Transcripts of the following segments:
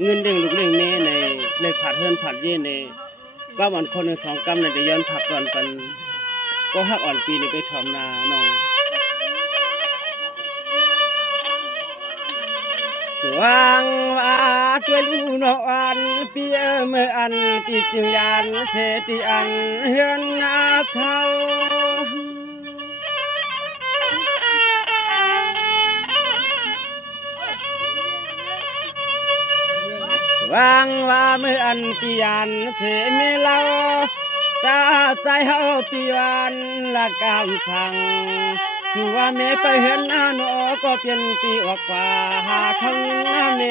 เงินเด้งลูกเด้งนี้ในเลยผัดเฮือนผัดเย่ในก็วันคนหนึ่ง2 กำในจะย้อนผักก่อนกันก็หักอ่อนปีนี้ไปถอมนาน้องสว่างว่าด้วยลูนอันปีเมื่ออันปีจึงยันเสติอันเฮือนนาเศร้าวางว่าเมื่ออันปียันเสมีเล่าตาใจเฮาปีวันละกำสั่งสู่ว่าเมไปเห็นหน้าโนก็เปลี่ยนปีออกกว่าหาคำหน้าเม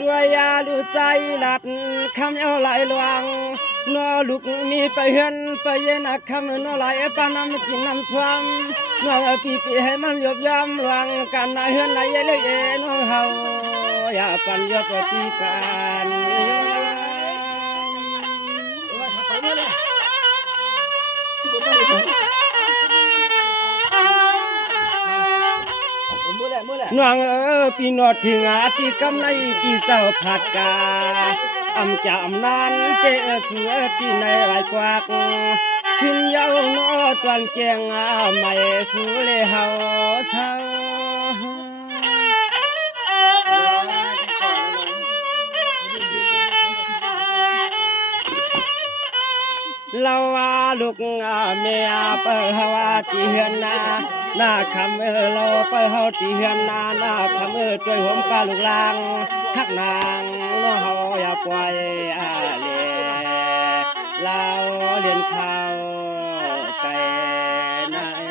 ด้วยยาดูใจหลัดคำเอาไหลหลวงนอลูกมีไปเห็นไปเย็นคำนอไหลปาน้ำกินน้ำสวมนอปีให้มันยบยำหลวงกันนายเห็นนายเล็กนอเฮาอย่าปันยบปีปันนวงปีนอดถึงอาทิกำในปีเจ้าผัดกาอำจำนานเจสวยที่ในไรกวักขึ้นยาวนอตวันเกียงไม่สูเลเฮาเศร้าเราว่าลูกเมียเปิดหาวที่เฮือนนาหน้าคำเราเปิดเฮาที่เฮือนนาหน้าคำช่วยหัวปลาลูกลางทักนางน้อเฮาอย่าปล่อยเลเราเรียนข่าวไก่นาย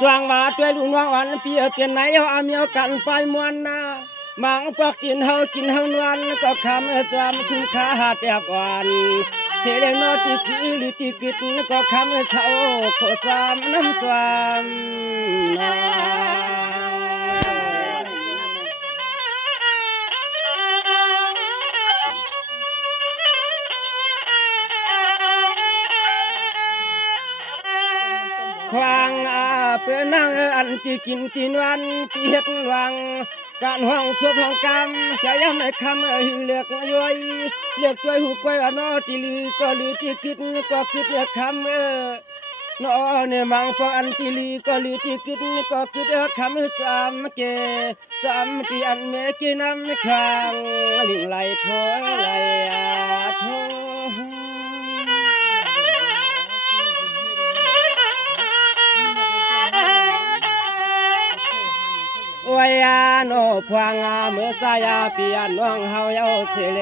สว่างว่าด้วยลุงน้องวันเปียเปลี่ยนไหนเอาเมียวกันไปมวนนามังปักกินเฮานวลก็คำจำชุนขาหาแตบอ่อนเสเลนอติกีหรือติกิดก็คำเศร้าขอสามน้ำสามนาควางเพื่อนั่งอันที่กินที่นวันที่เฮ็ดหวังการห้องสวบห้องกำจะย้ำให้คำเลือกย้อยเลือกช่วยหูกล้วยนอที่ลือก็ลือที่คิดก็คิดเลือกคำนอเนี่ยมังพออันที่ลือก็ลือที่คิดก็คิดเลือกคำสามเกสามที่อันเมกิน้ำค้างลิงไหลโถไหลโถวายโนพวงเมื่อสายาปียน้องเฮาเยาเสเล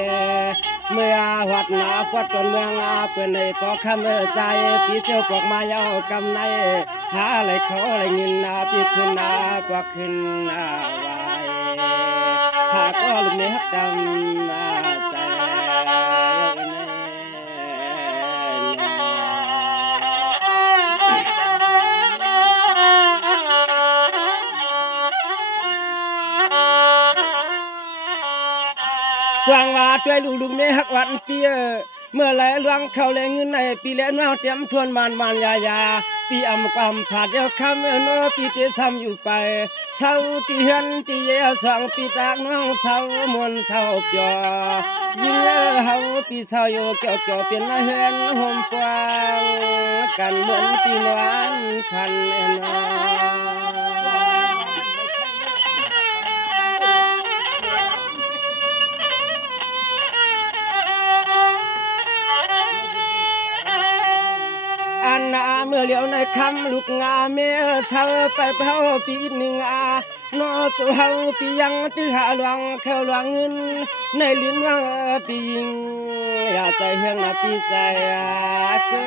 เมื่อหัดนาพัดจนเมืองเพื่อนในก็คำใจปีเจ้าปอกมาเยากำในหาอะไรเขาอะไรเงินปีขึ้นปอกขึ้นไว้หากก็ลุกเนื้อดำใจสว่างว่าด้วยลูกเมหักวันเปียเมื่อไหลลวงเข้าแรงเงินในปีแล้วน้าเตรียมทวนมันยาปีอำความผาดเดียวคำโนปีเตซ้ำอยู่ไปเศร้าที่เฮือนที่เยสองปีตากน้องเศร้ามวนเศร้าเปียยิ่งเฮาปีเศร้าอยู่เกี่ยวเป็นเฮือนห่มปวงกันเหมือนปีนวานพันเมื่อเลี้ยวในคำลูกงาเมื่อเช้าไปเผาปีหนึ่งนอสุเฮาปียังตื้อหาหลวงเข้าหลวงเงินในลิ้นวังปียิงอย่าใจเฮียงปีใจเกิ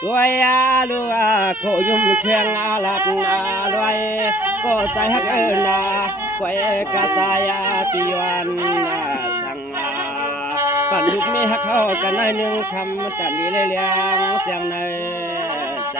น ด้วยลัวโคยุ่มเทียงอาลัดลอยก็ใจฮักนาก้อยกะใจปีวันสังปั่นลูกมีฮักเข้ากันในหนึ่งคำตันนี้เลยเลี้ยงเสียงในใจ